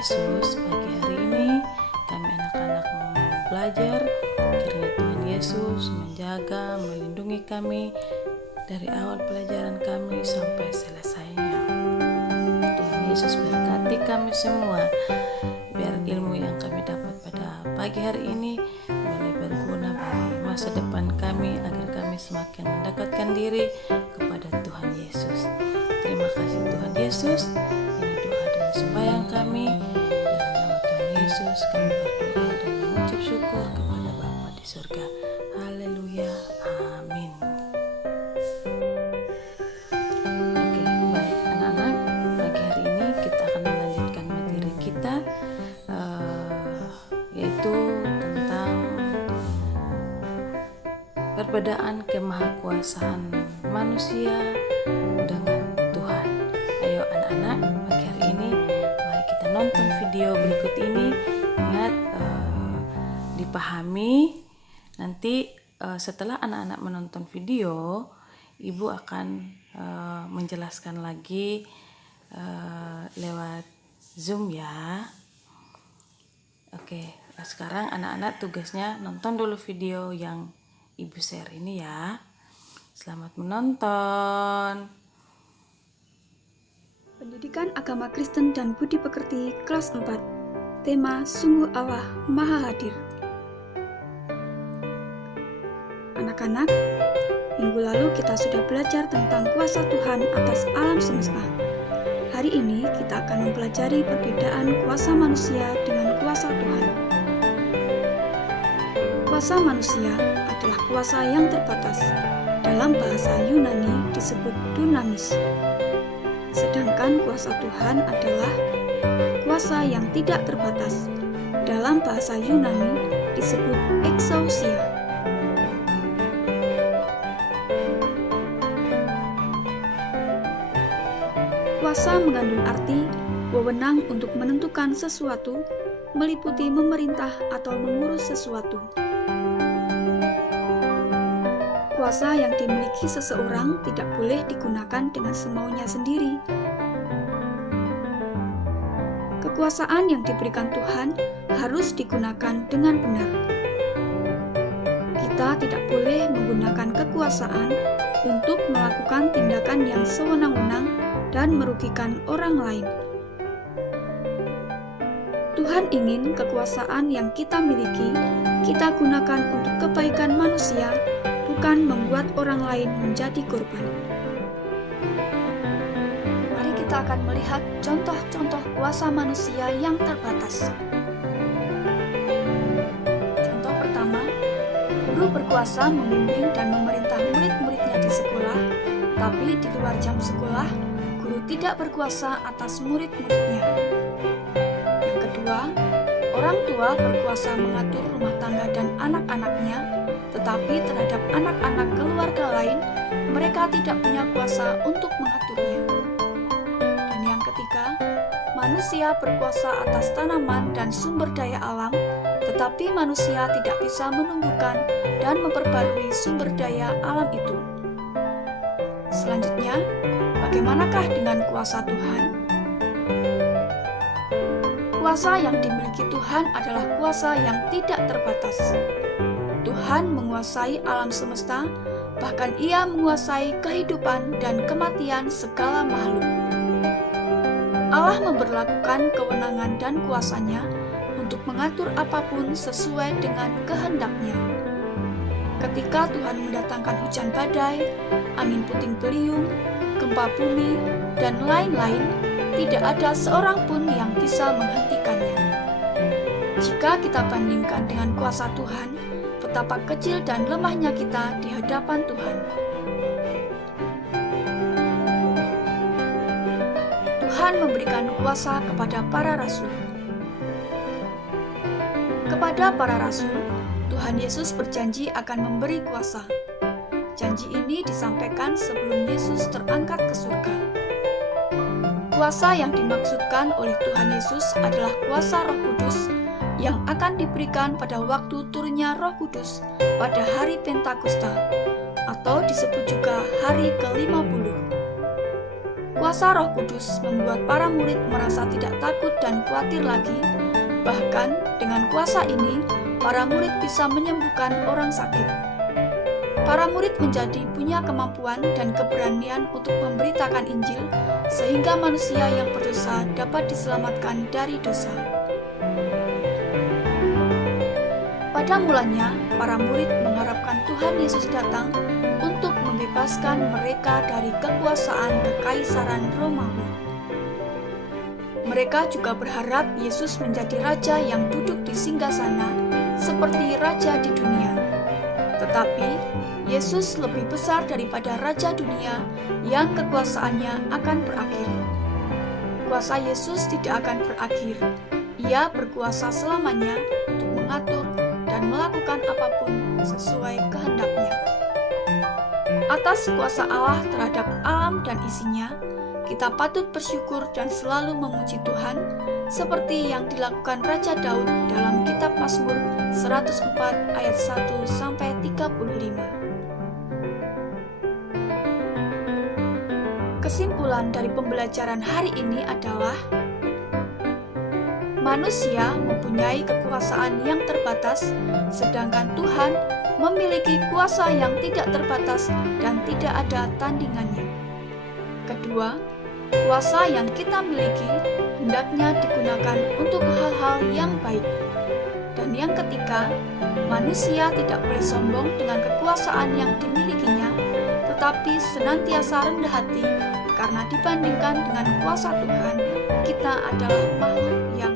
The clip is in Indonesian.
Yesus, pagi hari ini kami anak-anak mau belajar kiranya Tuhan Yesus menjaga, melindungi kami dari awal pelajaran kami sampai selesainya. Tuhan Yesus berkati kami semua, biar ilmu yang kami dapat pada pagi hari ini boleh berguna bagi masa depan kami, agar kami semakin mendekatkan diri kepada Tuhan Yesus. Terima kasih Tuhan Yesus. Ini doa dan sembahyang kami, dalam nama Tuhan Yesus kami berdoa dan mengucap syukur kepada Bapa di surga. Haleluya, amin. Oke, baik anak-anak, pagi hari ini kita akan melanjutkan materi kita, yaitu tentang perbedaan kemahakuasaan manusia dengan Tuhan. Ayo anak-anak, pagi hari ini mari kita nonton video berikut ini. Ingat, dipahami. Nanti setelah anak-anak menonton video, ibu akan menjelaskan lagi lewat Zoom ya. Oke, sekarang anak-anak tugasnya nonton dulu video yang ibu share ini ya. Selamat menonton. Pendidikan Agama Kristen dan Budi Pekerti kelas 4. Tema Sungguh Allah Maha Hadir. Anak-anak, minggu lalu kita sudah belajar tentang kuasa Tuhan atas alam semesta. Hari ini kita akan mempelajari perbedaan kuasa manusia dengan kuasa Tuhan. Kuasa manusia adalah kuasa yang terbatas. Dalam bahasa Yunani disebut dunamis. Sedangkan kuasa Tuhan adalah kuasa yang tidak terbatas. Dalam bahasa Yunani disebut exousia. Kuasa mengandung arti wewenang untuk menentukan sesuatu, meliputi memerintah atau mengurus sesuatu. Kuasa yang dimiliki seseorang tidak boleh digunakan dengan semaunya sendiri. Kekuasaan yang diberikan Tuhan harus digunakan dengan benar. Kita tidak boleh menggunakan kekuasaan untuk melakukan tindakan yang sewenang-wenang dan merugikan orang lain. Tuhan ingin kekuasaan yang kita miliki kita gunakan untuk kebaikan manusia, bukan membuat orang lain menjadi korban. Mari kita akan melihat contoh-contoh kuasa manusia yang terbatas. Contoh pertama, guru berkuasa membimbing dan memerintah murid-muridnya di sekolah, tapi di luar jam sekolah, guru tidak berkuasa atas murid-muridnya. Yang kedua, orang tua berkuasa mengatur rumah tangga dan anak-anaknya, tetapi terhadap anak-anak keluarga lain, mereka tidak punya kuasa untuk mengaturnya. Dan yang ketiga, manusia berkuasa atas tanaman dan sumber daya alam, tetapi manusia tidak bisa menumbuhkan dan memperbarui sumber daya alam itu. Selanjutnya, bagaimanakah dengan kuasa Tuhan? Kuasa yang dimiliki Tuhan adalah kuasa yang tidak terbatas. Tuhan menguasai alam semesta, bahkan Ia menguasai kehidupan dan kematian segala makhluk. Allah memberlakukan kewenangan dan kuasanya untuk mengatur apapun sesuai dengan kehendaknya. Ketika Tuhan mendatangkan hujan badai, angin puting beliung, gempa bumi, dan lain-lain, tidak ada seorang pun yang bisa menghentikannya. Jika kita bandingkan dengan kuasa Tuhan, betapa kecil dan lemahnya kita di hadapan Tuhan. Tuhan memberikan kuasa kepada para rasul. Kepada para rasul, Tuhan Yesus berjanji akan memberi kuasa. Janji ini disampaikan sebelum Yesus terangkat ke surga. Kuasa yang dimaksudkan oleh Tuhan Yesus adalah kuasa Roh Kudus yang akan diberikan pada waktu turunnya Roh Kudus pada hari Pentakosta, atau disebut juga hari ke-50. Kuasa Roh Kudus membuat para murid merasa tidak takut dan khawatir lagi. Bahkan dengan kuasa ini, para murid bisa menyembuhkan orang sakit. Para murid menjadi punya kemampuan dan keberanian untuk memberitakan Injil, sehingga manusia yang berdosa dapat diselamatkan dari dosa. Pada mulanya, para murid mengharapkan Tuhan Yesus datang untuk membebaskan mereka dari kekuasaan Kekaisaran Romawi. Mereka juga berharap Yesus menjadi raja yang duduk di singgasana seperti raja di dunia. Tetapi, Yesus lebih besar daripada raja dunia yang kekuasaannya akan berakhir. Kuasa Yesus tidak akan berakhir. Ia berkuasa selamanya untuk mengatur dan melakukan apapun sesuai kehendaknya. Atas kuasa Allah terhadap alam dan isinya, kita patut bersyukur dan selalu memuji Tuhan, seperti yang dilakukan Raja Daud dalam kitab Mazmur 104 ayat 1-35. Kesimpulan dari pembelajaran hari ini adalah manusia mempunyai kekuasaan yang terbatas, sedangkan Tuhan memiliki kuasa yang tidak terbatas dan tidak ada tandingannya. Kedua, kuasa yang kita miliki hendaknya digunakan untuk hal-hal yang baik. Dan yang ketiga, manusia tidak boleh sombong dengan kekuasaan yang dimilikinya, tetapi senantiasa rendah hati, karena dibandingkan dengan kuasa Tuhan, kita adalah makhluk yang